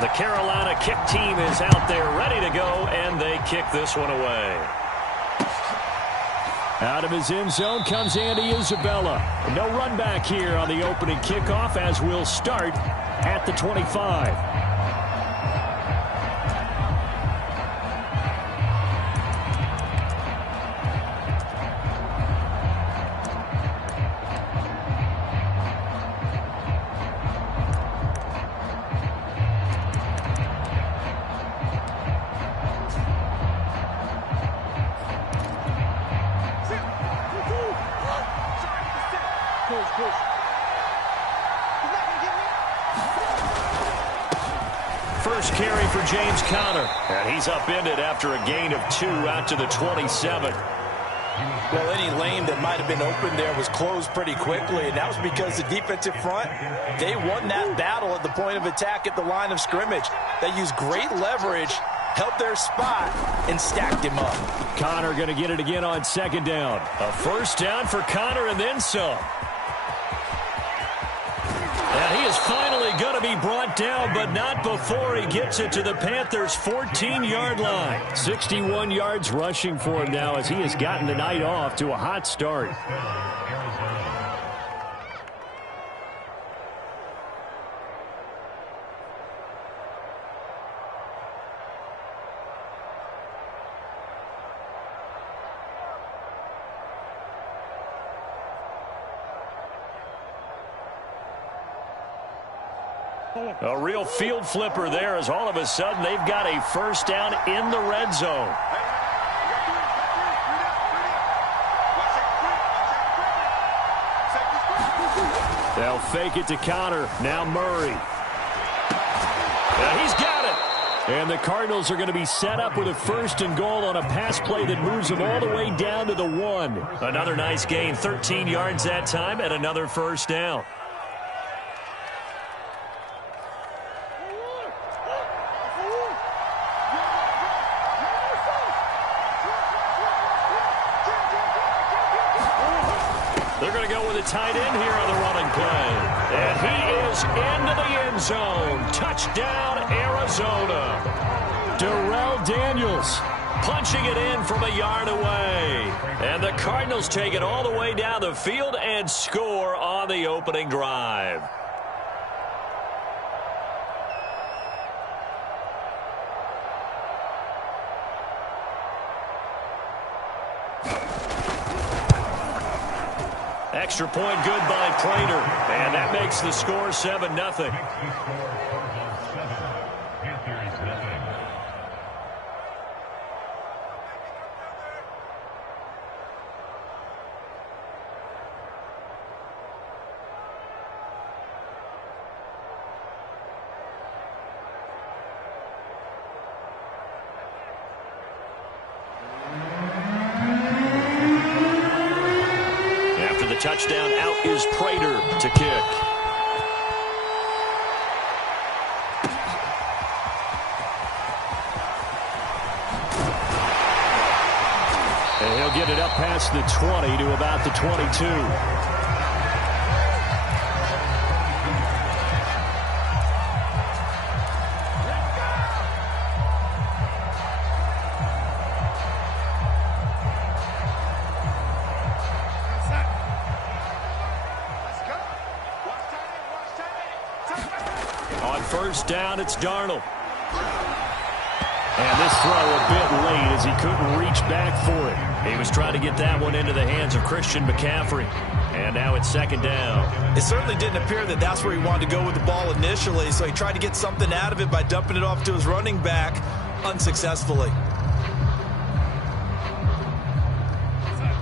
The Carolina kick team is out there ready to go, and they kick this one away. Out of his end zone comes Andy Isabella. No run back here on the opening kickoff as we'll start at the 25. First carry for James Conner. And he's upended after a gain of 2 out to the 27. Well, any lane that might have been open there was closed pretty quickly, and that was because the defensive front, they won that battle at the point of attack at the line of scrimmage. They used great leverage, held their spot, and stacked him up. Conner going to get it again on second down. A first down for Conner and then some. And he is finally going to be brought down, but not before he gets it to the Panthers' 14-yard line. 61 yards rushing for him now as he has gotten the night off to a hot start. A real field flipper there as all of a sudden they've got a first down in the red zone. They'll fake it to Conner. Now Murray. And he's got it. And the Cardinals are going to be set up with a first and goal on a pass play that moves them all the way down to the 1. Another nice gain, 13 yards that time, and another first down. They're going to go with a tight end here on the running play. And he is into the end zone. Touchdown, Arizona. Darrell Daniels punching it in from a yard away. And the Cardinals take it all the way down the field and score on the opening drive. Extra point good by Prater. And that makes the score 7-0. Touchdown, out is Prater to kick. And he'll get it up past the 20 to about the 22. First down, it's Darnold. And this throw a bit late as he couldn't reach back for it. He was trying to get that one into the hands of Christian McCaffrey. And now it's second down. It certainly didn't appear that that's where he wanted to go with the ball initially, so he tried to get something out of it by dumping it off to his running back unsuccessfully.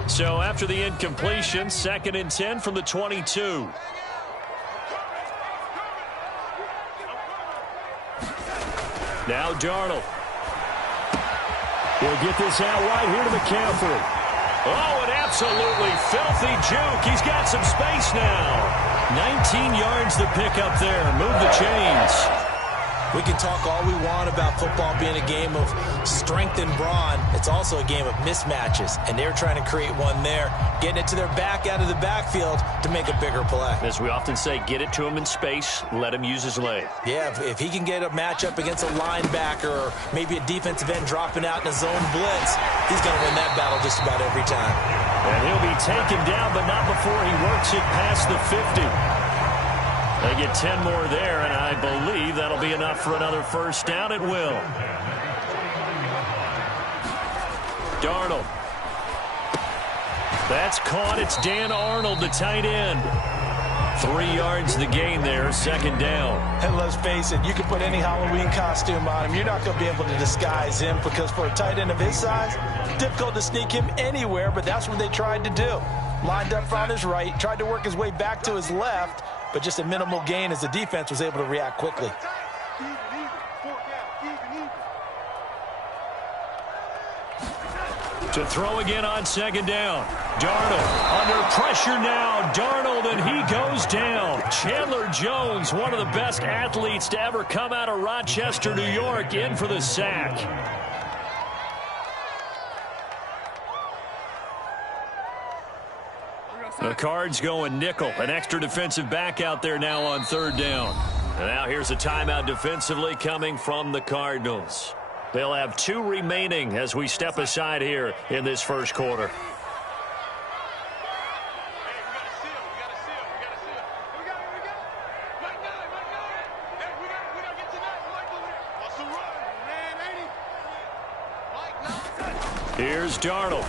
So after the incompletion, 2nd and 10 from the 22. Now Darnold. He'll get this out wide here to McCaffrey. Oh, an absolutely filthy juke. He's got some space now. 19 yards to pick up there. Move the chains. We can talk all we want about football being a game of strength and brawn. It's also a game of mismatches, and they're trying to create one there, getting it to their back out of the backfield to make a bigger play. As we often say, get it to him in space, let him use his leg. Yeah, if he can get a matchup against a linebacker or maybe a defensive end dropping out in a zone blitz, he's going to win that battle just about every time. And he'll be taken down, but not before he works it past the 50. They get 10 more there, and I believe that'll be enough for another first down. It will. Darnold. That's caught. It's Dan Arnold, the tight end. 3 yards the gain there, second down. And let's face it, you can put any Halloween costume on him. You're not going to be able to disguise him because for a tight end of his size, difficult to sneak him anywhere, but that's what they tried to do. Lined up on his right, tried to work his way back to his left, but just a minimal gain as the defense was able to react quickly. To throw again on second down. Darnold under pressure now. Darnold, and he goes down. Chandler Jones, one of the best athletes to ever come out of Rochester, New York, in for the sack. The Cards going nickel. An extra defensive back out there now on third down. And now here's a timeout defensively coming from the Cardinals. They'll have 2 remaining as we step aside here in this first quarter. Here's Darnold.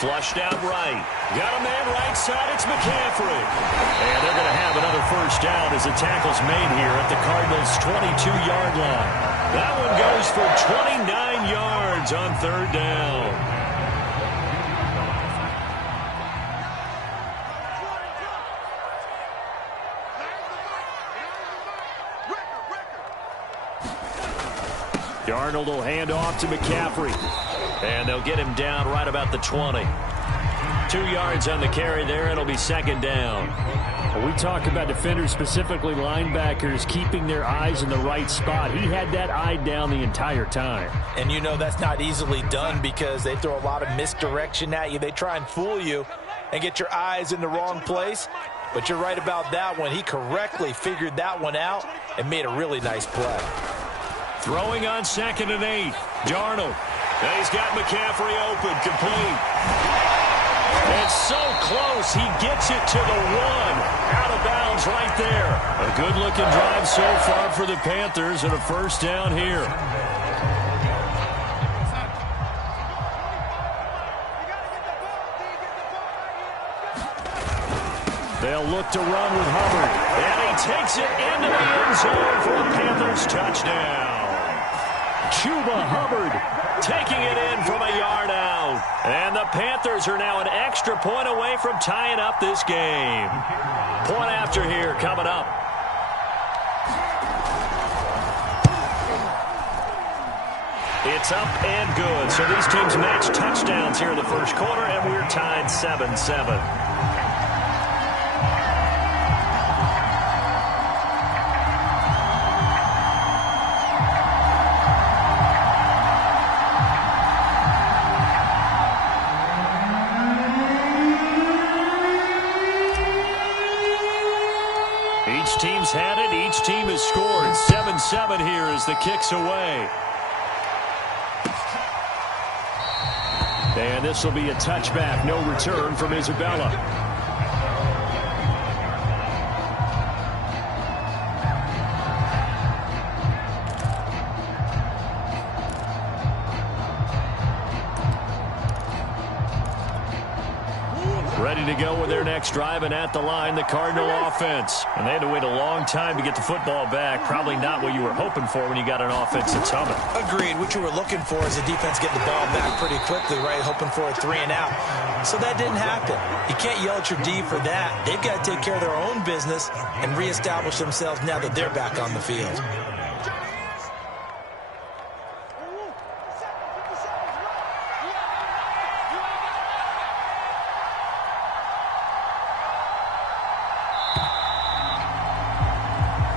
Flushed out right. Got a man right side. It's McCaffrey. And they're going to have another first down as the tackle's made here at the Cardinals' 22-yard line. That one goes for 29 yards on third down. Darnold will hand off to McCaffrey. And they'll get him down right about the 20. 2 yards on the carry there. It'll be second down. Well, we talk about defenders, specifically linebackers, keeping their eyes in the right spot. He had that eye down the entire time. And you know that's not easily done because they throw a lot of misdirection at you. They try and fool you and get your eyes in the wrong place. But you're right about that one. He correctly figured that one out and made a really nice play. Throwing on 2nd and 8. Darnold. He's got McCaffrey open, complete. It's so close, he gets it to the 1. Out of bounds right there. A good-looking drive so far for the Panthers and a first down here. They'll look to run with Hubbard. And he takes it into the end zone for a Panthers touchdown. Chuba Hubbard taking it in from a yard out. And the Panthers are now an extra point away from tying up this game. Point after here coming up. It's up and good. So these teams match touchdowns here in the first quarter, and we're tied 7-7. Each team's had it. Each team has scored. 7-7 here as the kick's away. And this will be a touchback. No return from Isabella. Ready to go with their next drive, and at the line, the Cardinal offense. And they had to wait a long time to get the football back. Probably not what you were hoping for when you got an offense that's humming. Agreed. What you were looking for is the defense getting the ball back pretty quickly, right? Hoping for a 3 and out. So that didn't happen. You can't yell at your D for that. They've got to take care of their own business and reestablish themselves now that they're back on the field.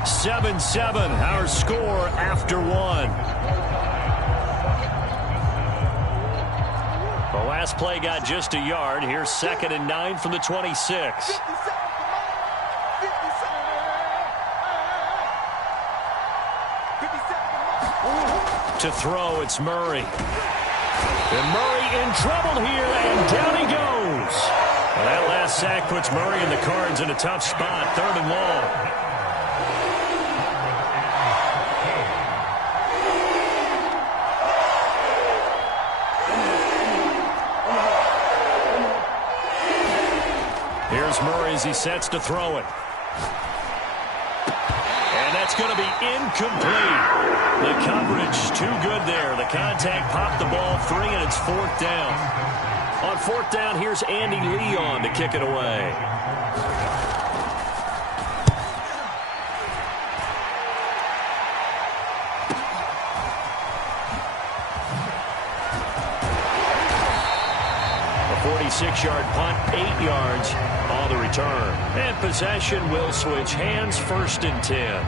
7-7, our score after one. The last play got just a yard. Here's 2nd and 9 from the 26. To throw, it's Murray. And Murray in trouble here, and down he goes. Well, that last sack puts Murray and the Cards in a tough spot, 3rd and long. Here's Murray as he sets to throw it. And that's going to be incomplete. The coverage too good there. The contact popped the ball free, and it's 4th down. On 4th down, here's Andy Leon to kick it away. A 46-yard punt, 8 yards on the return. And possession will switch hands, 1st and 10.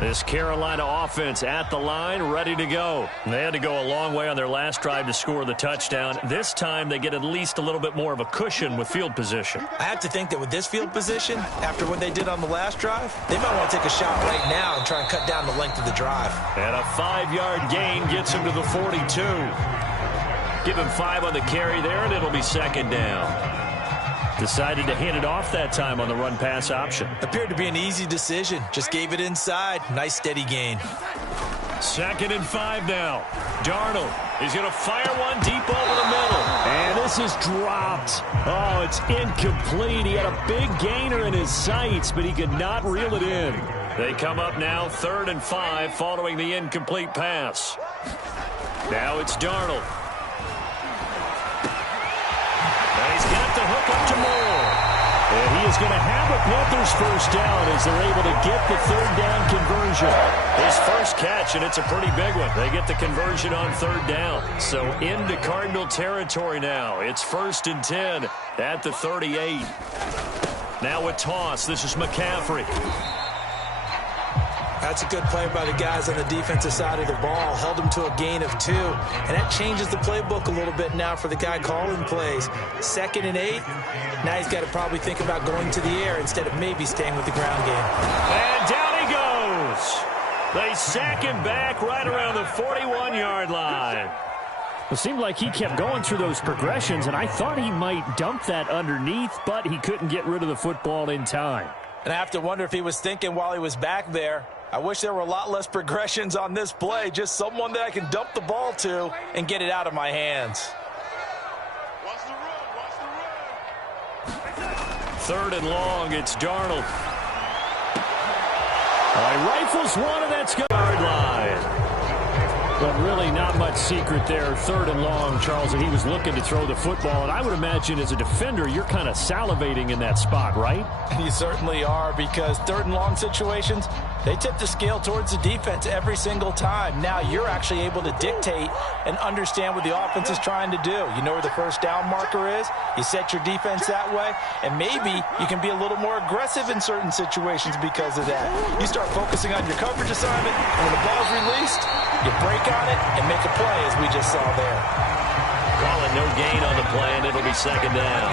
This Carolina offense at the line, ready to go. They had to go a long way on their last drive to score the touchdown. This time they get at least a little bit more of a cushion with field position. I have to think that with this field position, after what they did on the last drive, they might want to take a shot right now and try and cut down the length of the drive. And a 5-yard gain gets him to the 42. Give him 5 on the carry there, and it'll be 2nd down. Decided to hand it off that time on the run-pass option. Appeared to be an easy decision. Just gave it inside. Nice, steady gain. 2nd and 5 now. Darnold is going to fire one deep over the middle. And this is dropped. Oh, it's incomplete. He had a big gainer in his sights, but he could not reel it in. They come up now 3rd and 5 following the incomplete pass. Now it's Darnold. He's got the hook up to Moore. And he is going to have a Panthers 1st down as they're able to get the 3rd down conversion. His first catch, and it's a pretty big one. They get the conversion on 3rd down. So into Cardinal territory now. It's 1st and 10 at the 38. Now a toss. This is McCaffrey. That's a good play by the guys on the defensive side of the ball. Held him to a gain of 2. And that changes the playbook a little bit now for the guy calling plays. 2nd and 8. Now he's got to probably think about going to the air instead of maybe staying with the ground game. And down he goes. They sack him back right around the 41-yard line. It seemed like he kept going through those progressions, and I thought he might dump that underneath, but he couldn't get rid of the football in time. And I have to wonder if he was thinking while he was back there, I wish there were a lot less progressions on this play. Just someone that I can dump the ball to and get it out of my hands. Watch the run. 3rd and long, it's Darnold. He rifles one, and that's good. Yard line. But really not much secret there. 3rd and long, Charles, and he was looking to throw the football. And I would imagine as a defender, you're kind of salivating in that spot, right? You certainly are, because 3rd and long situations, they tip the scale towards the defense every single time. Now you're actually able to dictate and understand what the offense is trying to do. You know where the 1st down marker is. You set your defense that way, and maybe you can be a little more aggressive in certain situations because of that. You start focusing on your coverage assignment, and when the ball's released, you break on it and make a play, as we just saw there. Calling no gain on the play, and it'll be 2nd down.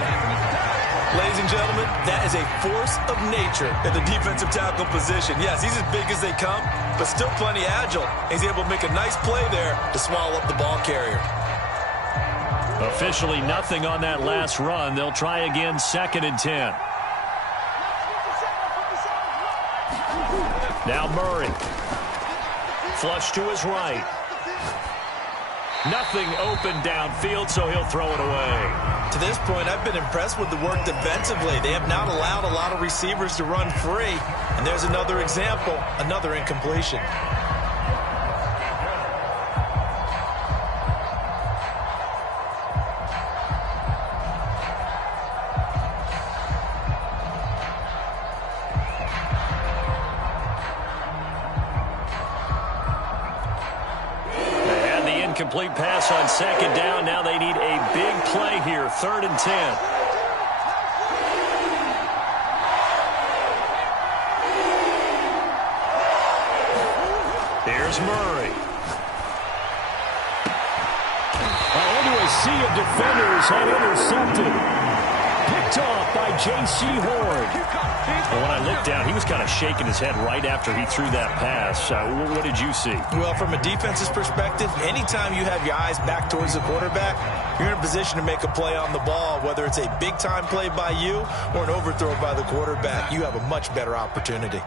Ladies and gentlemen, that is a force of nature in the defensive tackle position. Yes, he's as big as they come, but still plenty agile. He's able to make a nice play there to swallow up the ball carrier. Officially nothing on that last run. They'll try again, 2nd and 10. Now Murray. Flush to his right. Nothing open downfield, so he'll throw it away. To this point, I've been impressed with the work defensively. They have not allowed a lot of receivers to run free. And there's another example, another incompletion. incomplete pass on second down. Now they need a big play here, 3rd and 10. Here's Murray. Into a sea of defenders and intercepted. Picked off by J.C. Horn. Well, when I looked down, he was kind of shaking his head right after he threw that pass. What did you see? Well, from a defense's perspective, anytime you have your eyes back towards the quarterback, you're in a position to make a play on the ball, whether it's a big-time play by you or an overthrow by the quarterback. You have a much better opportunity.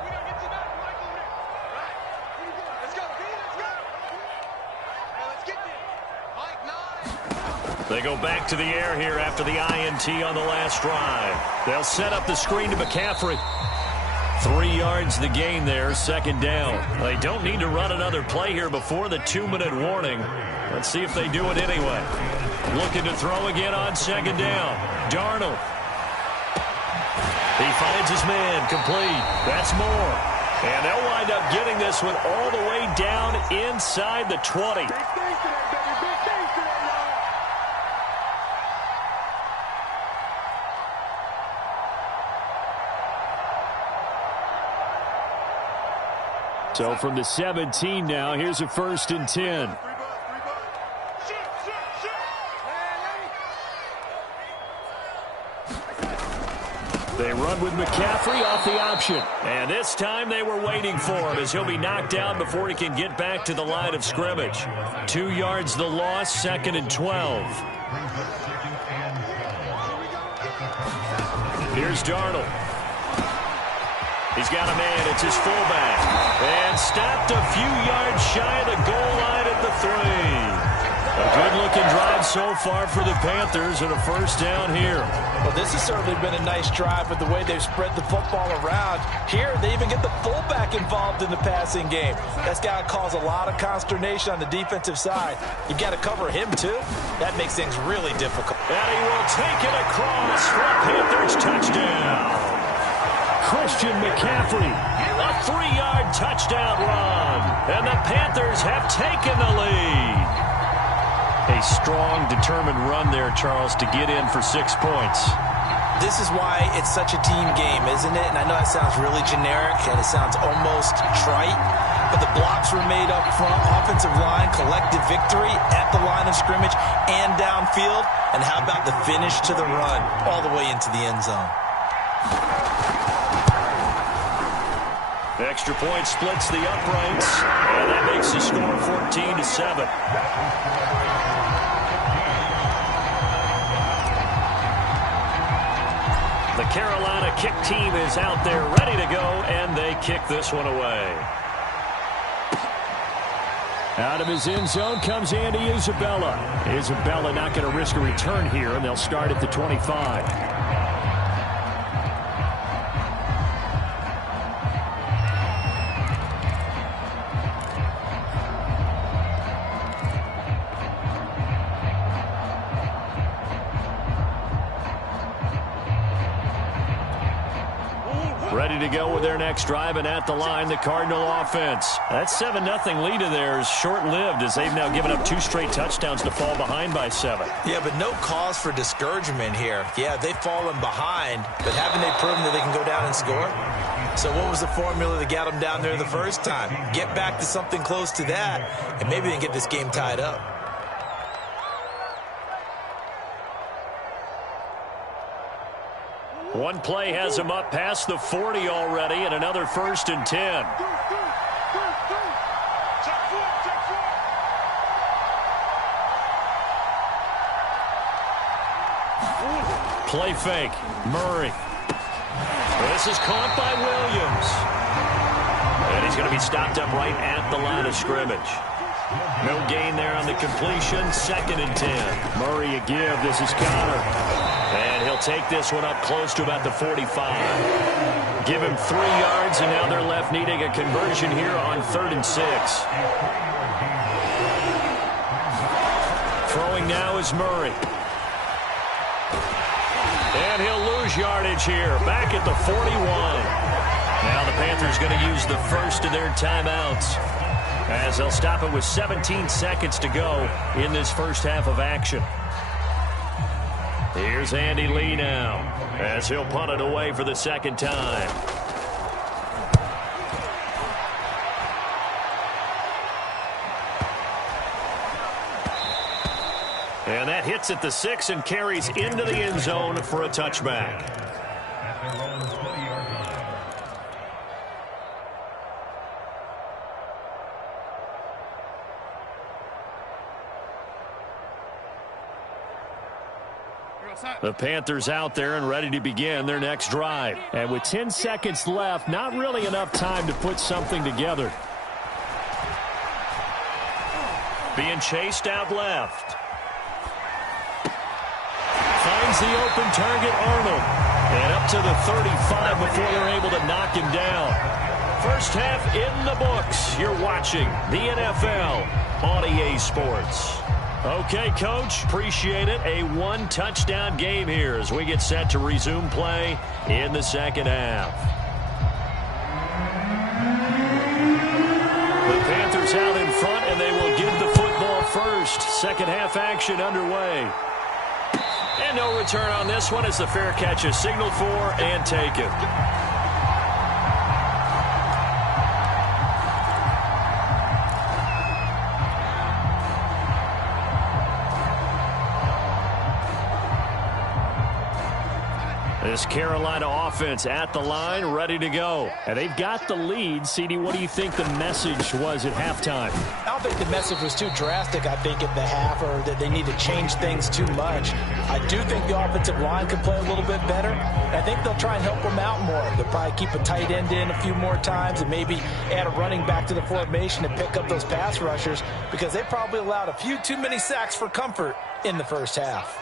They go back to the air here after the INT on the last drive. They'll set up the screen to McCaffrey. 3 yards the gain there, 2nd down. They don't need to run another play here before the 2-minute warning. Let's see if they do it anyway. Looking to throw again on 2nd down. Darnold. He finds his man, complete. That's more. And they'll wind up getting this one all the way down inside the 20. So from the 17 now, here's a 1st and 10. They run with McCaffrey off the option. And this time they were waiting for him as he'll be knocked down before he can get back to the line of scrimmage. 2 yards the loss, 2nd and 12. Here's Darnold. He's got a man. It's his fullback. And stopped a few yards shy of the goal line at the 3. A good-looking drive so far for the Panthers and a 1st down here. Well, this has certainly been a nice drive with the way they've spread the football around. Here, they even get the fullback involved in the passing game. That's got to cause a lot of consternation on the defensive side. You've got to cover him, too. That makes things really difficult. And he will take it across for a Panthers touchdown. Christian McCaffrey. A 3-yard touchdown run. And the Panthers have taken the lead. A strong, determined run there, Charles, to get in for 6 points. This is why it's such a team game, isn't it? And I know that sounds really generic and it sounds almost trite, but the blocks were made up front, offensive line, collective victory at the line of scrimmage and downfield. And how about the finish to the run all the way into the end zone? The extra point splits the uprights, and that makes the score 14-7. The Carolina kick team is out there ready to go, and they kick this one away. Out of his end zone comes Andy Isabella. Isabella not going to risk a return here, and they'll start at the 25. Ready to go with their next drive, and at the line, the Cardinal offense. That 7-0 lead of theirs short-lived as they've now given up 2 straight touchdowns to fall behind by 7. Yeah, but no cause for discouragement here. Yeah, they've fallen behind, but haven't they proven that they can go down and score? So what was the formula that got them down there the first time? Get back to something close to that, and maybe they can get this game tied up. One play has him up past the 40 already, and another 1st and 10. Play fake. Murray. This is caught by Williams. And he's going to be stopped up right at the line of scrimmage. No gain there on the completion. 2nd and 10. Murray a give. This is Connor. And he'll take this one up close to about the 45. Give him 3 yards, and now they're left needing a conversion here on 3rd and 6. Throwing now is Murray. And he'll lose yardage here, back at the 41. Now the Panthers going to use the first of their timeouts. as they'll stop it with 17 seconds to go in this first half of action. Here's Andy Lee now, as he'll punt it away for the second time. And that hits at the 6 and carries into the end zone for a touchback. The Panthers out there and ready to begin their next drive. And with 10 seconds left, not really enough time to put something together. Being chased out left. Finds the open target, Arnold. And up to the 35 before they're able to knock him down. First half in the books. You're watching the NFL on EA Sports. Okay, Coach, appreciate it. A one-touchdown game here as we get set to resume play in the second half. The Panthers out in front, and they will give the football first. Second half action underway. And no return on this one as the fair catch is signaled for and taken. This Carolina offense at the line, ready to go. And they've got the lead. CD, what do you think the message was at halftime? I don't think the message was too drastic, I think, at the half, or that they need to change things too much. I do think the offensive line could play a little bit better. I think they'll try and help them out more. They'll probably keep a tight end in a few more times and maybe add a running back to the formation to pick up those pass rushers, because they probably allowed a few too many sacks for comfort in the first half.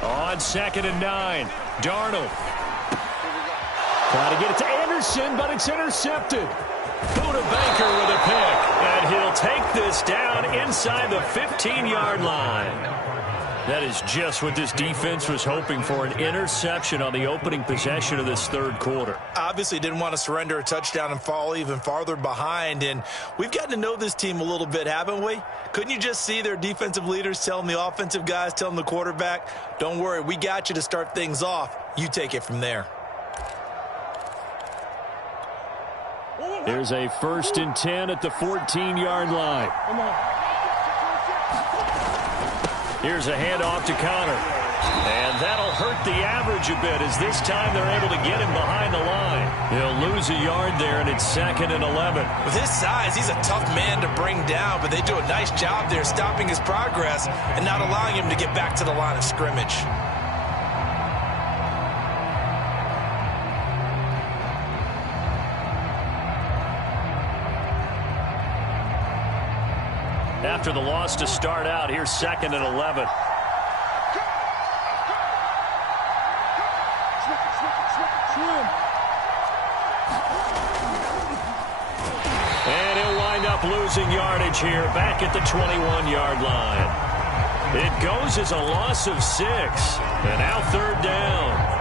On 2nd and 9, Darnold. Trying to get it to Anderson, but it's intercepted. Buda Baker with a pick, and he'll take this down inside the 15-yard line. That is just what this defense was hoping for, an interception on the opening possession of this third quarter. Obviously didn't want to surrender a touchdown and fall even farther behind, and we've gotten to know this team a little bit, haven't we? Couldn't you just see their defensive leaders telling the offensive guys, telling the quarterback, don't worry, we got you to start things off. You take it from there. There's a 1st and 10 at the 14-yard line. Here's a handoff to Connor. And that'll hurt the average a bit as this time they're able to get him behind the line. He'll lose a yard there, and it's 2nd and 11. With his size, he's a tough man to bring down, but they do a nice job there stopping his progress and not allowing him to get back to the line of scrimmage. After the loss to start out, here's 2nd and 11. And he'll wind up losing yardage here back at the 21-yard line. It goes as a loss of 6. And now 3rd down.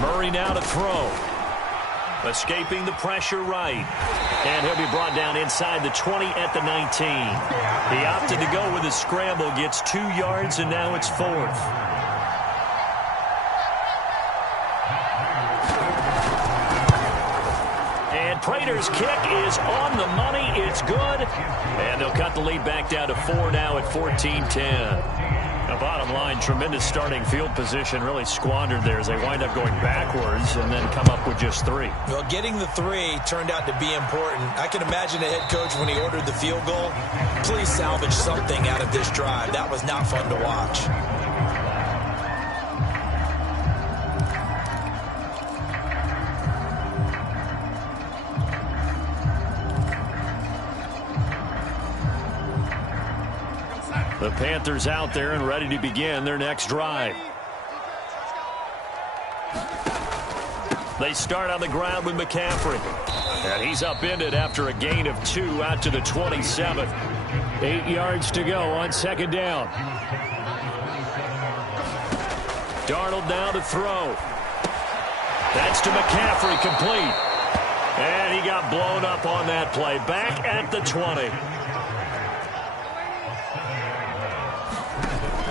Murray now to throw. Escaping the pressure right. And he'll be brought down inside the 20 at the 19. He opted to go with a scramble, gets 2 yards, and now it's 4th. And Prater's kick is on the money. It's good. And they'll cut the lead back down to 4 now at 14-10. The bottom line, tremendous starting field position, really squandered there as they wind up going backwards and then come up with just 3. Well, getting the 3 turned out to be important. I can imagine the head coach when he ordered the field goal. Please salvage something out of this drive. That was not fun to watch. The Panthers out there and ready to begin their next drive. They start on the ground with McCaffrey. And he's upended after a gain of 2 out to the 27. 8 yards to go on second down. Darnold now to throw. That's to McCaffrey, complete. And he got blown up on that play. Back at the 20.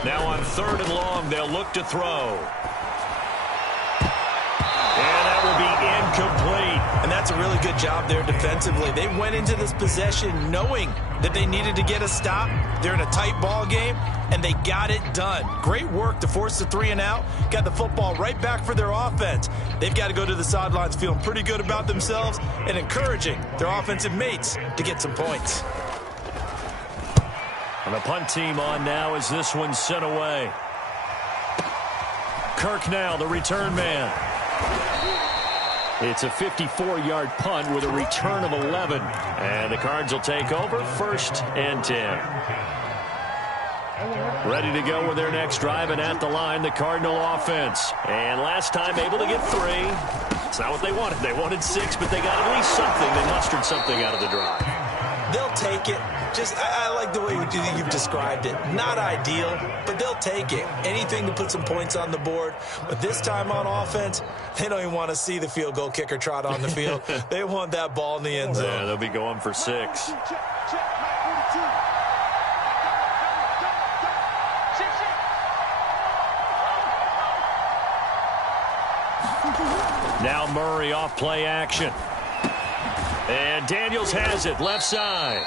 Now on 3rd and long, they'll look to throw. And that will be incomplete. And that's a really good job there defensively. They went into this possession knowing that they needed to get a stop. They're in a tight ball game, and they got it done. Great work to force the 3 and out. Got the football right back for their offense. They've got to go to the sidelines feeling pretty good about themselves and encouraging their offensive mates to get some points. And the punt team on now as this one's sent away. Kirk now, the return man. It's a 54-yard punt with a return of 11. And the Cards will take over 1st and 10. Ready to go with their next drive, and at the line, the Cardinal offense. And last time able to get 3. It's not what they wanted. They wanted 6, but they got at least something. They mustered something out of the drive. They'll take it. I like the way you've described it. Not ideal, but they'll take it. Anything to put some points on the board. But this time on offense, they don't even want to see the field goal kicker trot on the field. They want that ball in the end zone. Yeah, they'll be going for 6. Now Murray off play action. And Daniels has it, left side.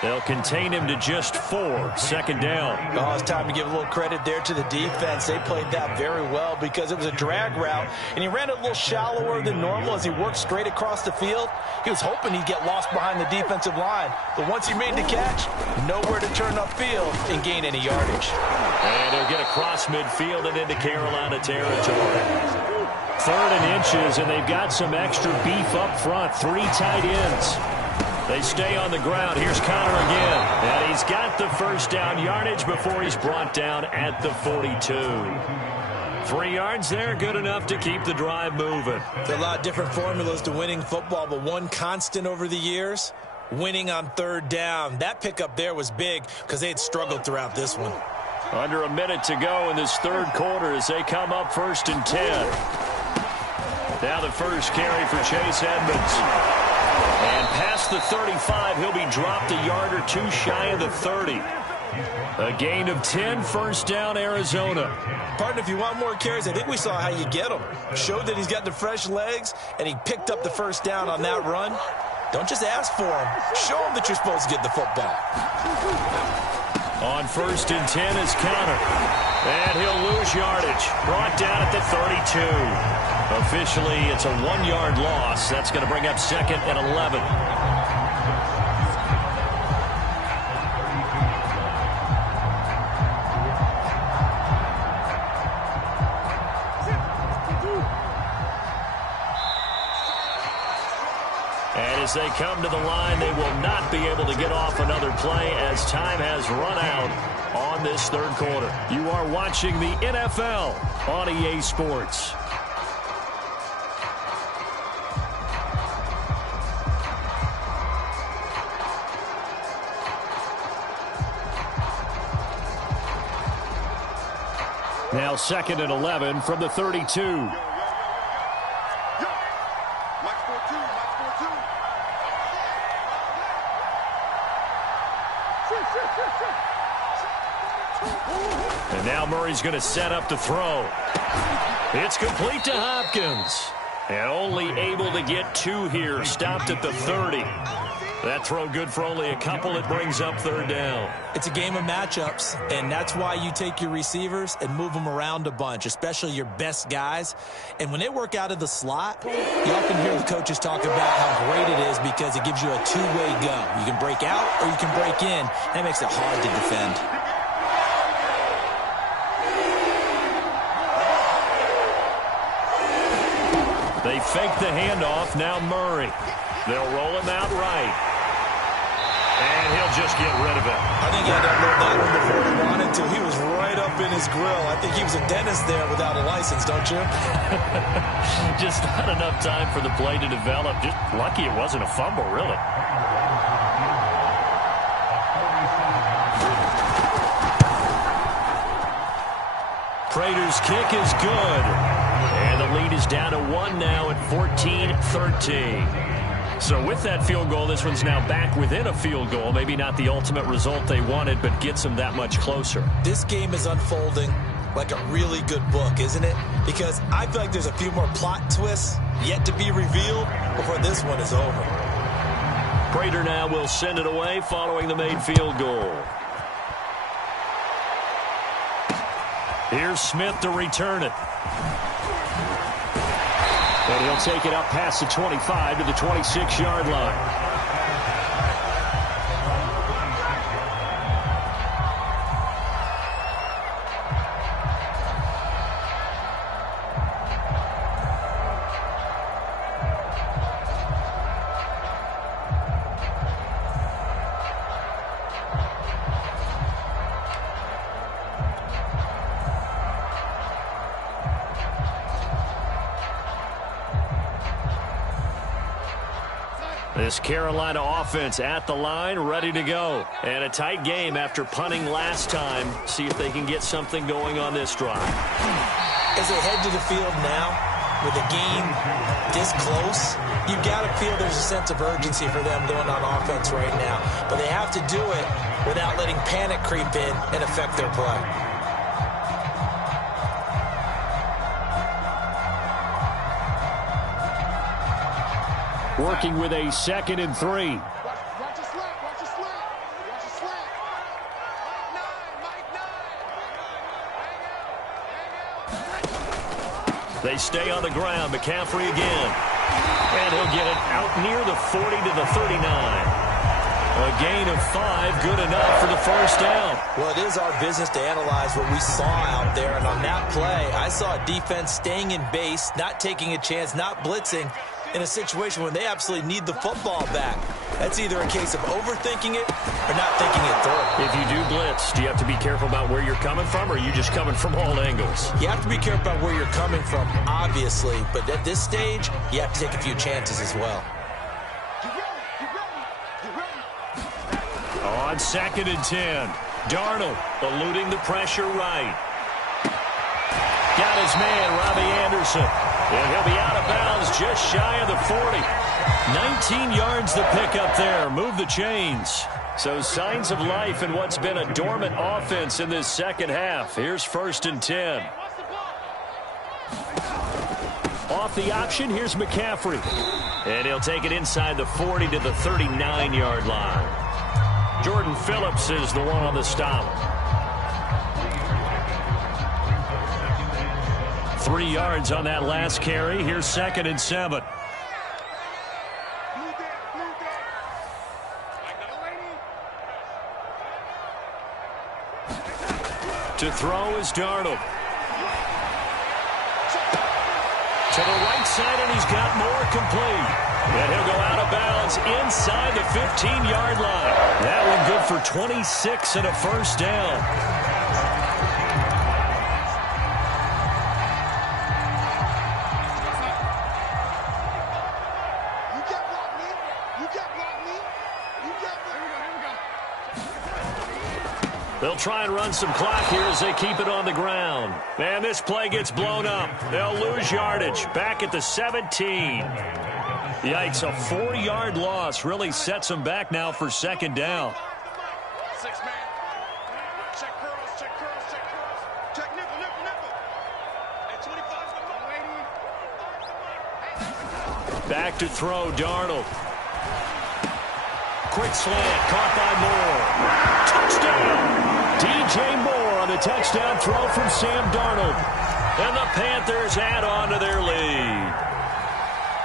They'll contain him to just 4, 2nd down. Oh, it's time to give a little credit there to the defense. They played that very well because it was a drag route, and he ran it a little shallower than normal as he worked straight across the field. He was hoping he'd get lost behind the defensive line, but once he made the catch, nowhere to turn upfield and gain any yardage. And he'll get across midfield and into Carolina territory. 3rd and inches, and they've got some extra beef up front. 3 tight ends. They stay on the ground. Here's Connor again. And he's got the 1st down yardage before he's brought down at the 42. 3 yards there, good enough to keep the drive moving. There's a lot of different formulas to winning football, but one constant over the years, winning on 3rd down. That pickup there was big because they had struggled throughout this one. Under a minute to go in this 3rd quarter as they come up 1st and 10. Now the first carry for Chase Edmonds. And past the 35, he'll be dropped a yard or 2 shy of the 30. A gain of 10, 1st down, Arizona. Partner, if you want more carries, I think we saw how you get them. Showed that he's got the fresh legs, and he picked up the 1st down on that run. Don't just ask for him. Show him that you're supposed to get the football. On 1st and 10 is Connor. And he'll lose yardage. Brought down at the 32. Officially, it's a 1-yard loss. That's going to bring up 2nd and 11. And as they come to the line, they will not be able to get off another play as time has run out on this 3rd quarter. You are watching the NFL on EA Sports. Now 2nd and 11 from the 32. And now Murray's going to set up the throw. It's complete to Hopkins. And only able to get 2 here. Stopped at the 30. That throw good for only a couple. It brings up 3rd down. It's a game of matchups, and that's why you take your receivers and move them around a bunch, especially your best guys. And when they work out of the slot, you often hear the coaches talk about how great it is because it gives you a 2-way go. You can break out or you can break in. That makes it hard to defend. They fake the handoff. Now Murray. They'll roll him out right. And he'll just get rid of it. I think he had to unload that one before he wanted to. He was right up in his grill. I think he was a dentist there without a license, don't you? Just not enough time for the play to develop. Just lucky it wasn't a fumble, really. Prater's kick is good. And the lead is down to 1 now at 14-13. So with that field goal, this one's now back within a field goal. Maybe not the ultimate result they wanted, but gets them that much closer. This game is unfolding like a really good book, isn't it? Because I feel like there's a few more plot twists yet to be revealed before this one is over. Prater now will send it away following the made field goal. Here's Smith to return it. And he'll take it up past the 25 to the 26-yard line. This Carolina offense at the line, ready to go. And a tight game after punting last time. See if they can get something going on this drive. As they head to the field now, with a game this close, you've got to feel there's a sense of urgency for them going on offense right now. But they have to do it without letting panic creep in and affect their play. Working with a 2nd and 3. Watch your slap, watch your slap, watch your slap. Mike 9, They stay on the ground. McCaffrey again. And he'll get it out near the 40 to the 39. A gain of 5, good enough for the first down. Well, it is our business to analyze what we saw out there. And on that play, I saw a defense staying in base, not taking a chance, not blitzing, in a situation when they absolutely need the football back. That's either a case of overthinking it or not thinking it through. If you do blitz, do you have to be careful about where you're coming from, or are you just coming from all angles? You have to be careful about where you're coming from, obviously, but at this stage, you have to take a few chances as well. On 2nd and 10, Darnold eluding the pressure right. Got his man, Robbie Anderson. And he'll be out of bounds just shy of the 40. 19 yards to pick up there. Move the chains. So signs of life in what's been a dormant offense in this second half. Here's 1st and 10. Off the option, here's McCaffrey. And he'll take it inside the 40 to the 39-yard line. Jordan Phillips is the one on the stop. 3 yards on that last carry. Here's 2nd and 7. To throw is Darnold. To the right side, and he's got more complete. And he'll go out of bounds inside the 15-yard line. That one good for 26 and a first down. They'll try and run some clock here as they keep it on the ground. And this play gets blown up. They'll lose yardage. Back at the 17. Yikes, a 4-yard loss really sets them back now for 2nd down. 6-man. Check curls, check curls, check curls. Check nipple, nipple, nipple. At 25, Back to throw, Darnold. Quick slant, caught by Moore. Touchdown! DJ Moore on the touchdown throw from Sam Darnold. And the Panthers add on to their lead.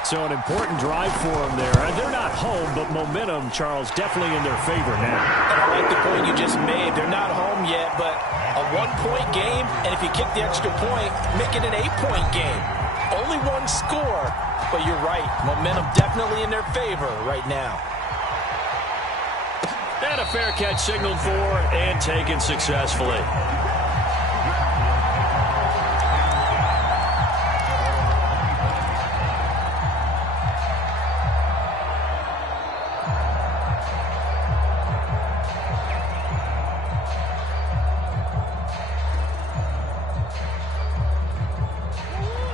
So an important drive for them there. And they're not home, but momentum, Charles, definitely in their favor now. And I like the point you just made. They're not home yet, but a 1-point game, and if you kick the extra point, make it an 8-point game. Only one score, but you're right. Momentum definitely in their favor right now. And And a fair catch signaled for and taken successfully.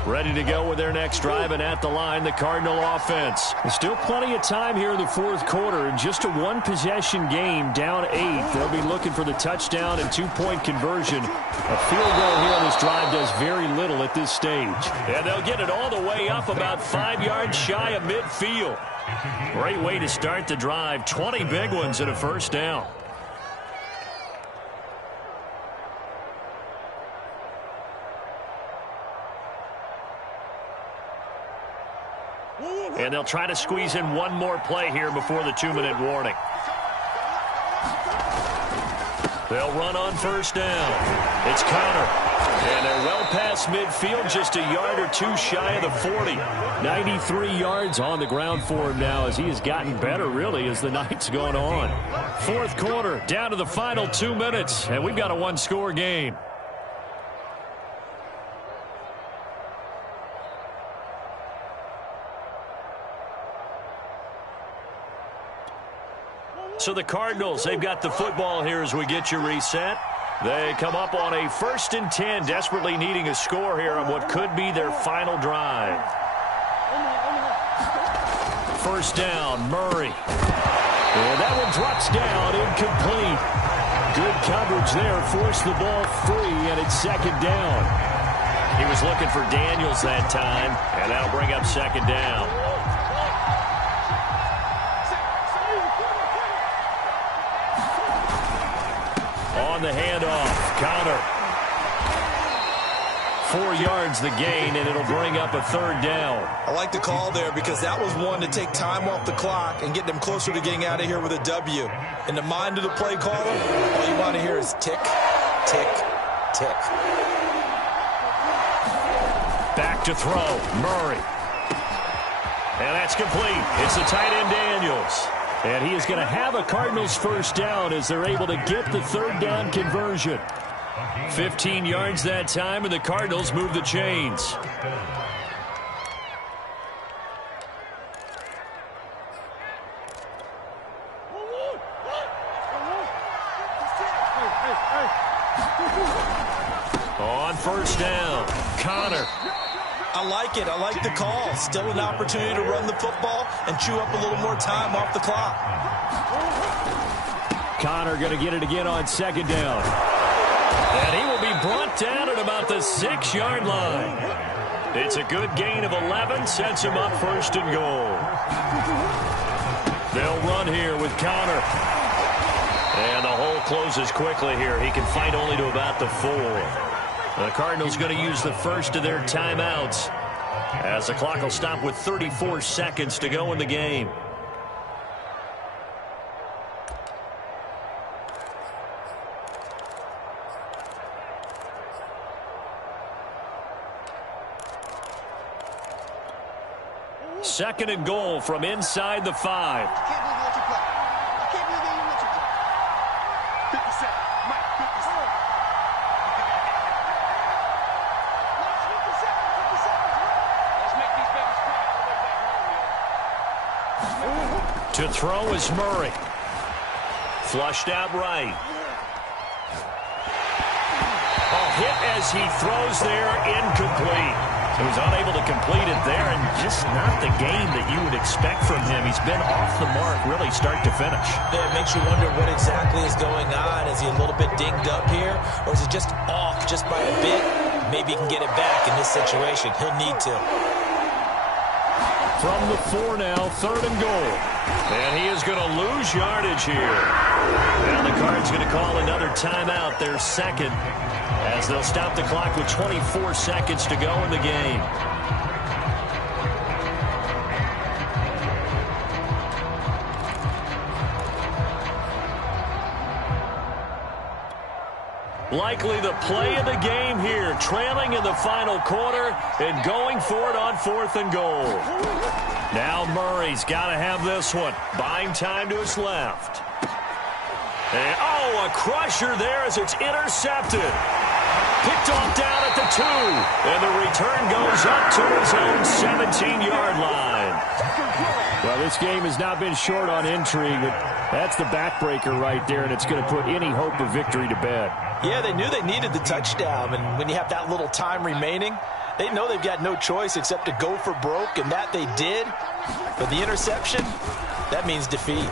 Ready to go with their next drive, and at the line, the Cardinal offense. There's still plenty of time here in the fourth quarter. In just a one-possession game, down 8. They'll be looking for the touchdown and two-point conversion. A field goal here on this drive does very little at this stage. And they'll get it all the way up about 5 yards shy of midfield. Great way to start the drive. 20 big ones and a first down. And they'll try to squeeze in one more play here before the 2-minute warning. They'll run on first down. It's Connor. And they're well past midfield, just a yard or two shy of the 40. 93 yards on the ground for him now as he has gotten better, really, as the night's going on. Fourth quarter, down to the final 2 minutes, and we've got a one-score game. So the Cardinals, they've got the football here as we get you reset. They come up on a 1st and 10, desperately needing a score here on what could be their final drive. First down, Murray. And that one drops down, incomplete. Good coverage there, forced the ball free, and it's second down. He was looking for Daniels that time, and that'll bring up second down. On the handoff, Connor. 4 yards the gain, and it'll bring up a third down. I like the call there because that was one to take time off the clock and get them closer to getting out of here with a W. In the mind of the play caller, all you want to hear is tick, tick, tick. Back to throw, Murray. And that's complete. It's the tight end, Daniels. And he is going to have a Cardinals first down as they're able to get the third down conversion. 15 yards that time, and the Cardinals move the chains. On first down, Connor. I like it. I like the call. Still an opportunity to run the football and chew up a little more time off the clock. Connor going to get it again on second down. And he will be brought down at about the 6-yard line. It's a good gain of 11, sets him up first and goal. They'll run here with Connor. And the hole closes quickly here. He can fight only to about the 4. The Cardinals going to use the first of their timeouts as the clock will stop with 34 seconds to go in the game. Second and goal from inside the 5. To throw is Murray. Flushed out right. A hit as he throws there, incomplete. He was unable to complete it there, and just not the game that you would expect from him. He's been off the mark, really, start to finish. Yeah, it makes you wonder what exactly is going on. Is he a little bit dinged up here, or is it just off just by a bit? Maybe he can get it back in this situation. He'll need to. From the 4 now, third and goal. And he is going to lose yardage here. Now the Cards going to call another timeout, their second, as they'll stop the clock with 24 seconds to go in the game. Likely the play of the game here, trailing in the final quarter and going for it on 4th and goal. Now Murray's got to have this one. Buying time to his left. And, oh, a crusher there as it's intercepted. Picked off down at the 2. And the return goes up to his own 17-yard line. Well, this game has not been short on intrigue, but that's the backbreaker right there, and it's going to put any hope of victory to bed. Yeah, they knew they needed the touchdown, and when you have that little time remaining, they know they've got no choice except to go for broke, and that they did. But the interception, that means defeat.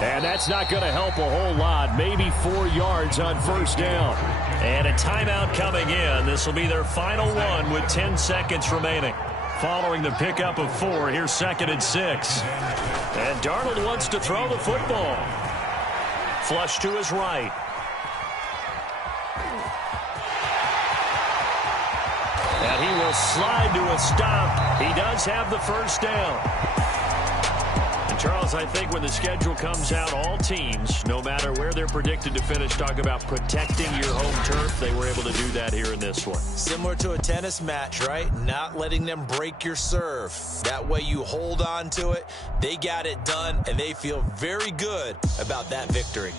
And that's not going to help a whole lot. Maybe 4 yards on first down. And a timeout coming in. This will be their final one with 10 seconds remaining. Following the pickup of 4, here's 2nd and 6. And Darnold wants to throw the football. Flush to his right. And he will slide to a stop. He does have the first down. And Charles, I think when the schedule comes out, all teams, no matter where they're predicted to finish, talk about protecting your home turf. They were able to do that here in this one. Similar to a tennis match, right? Not letting them break your serve. That way you hold on to it. They got it done, and they feel very good about that victory.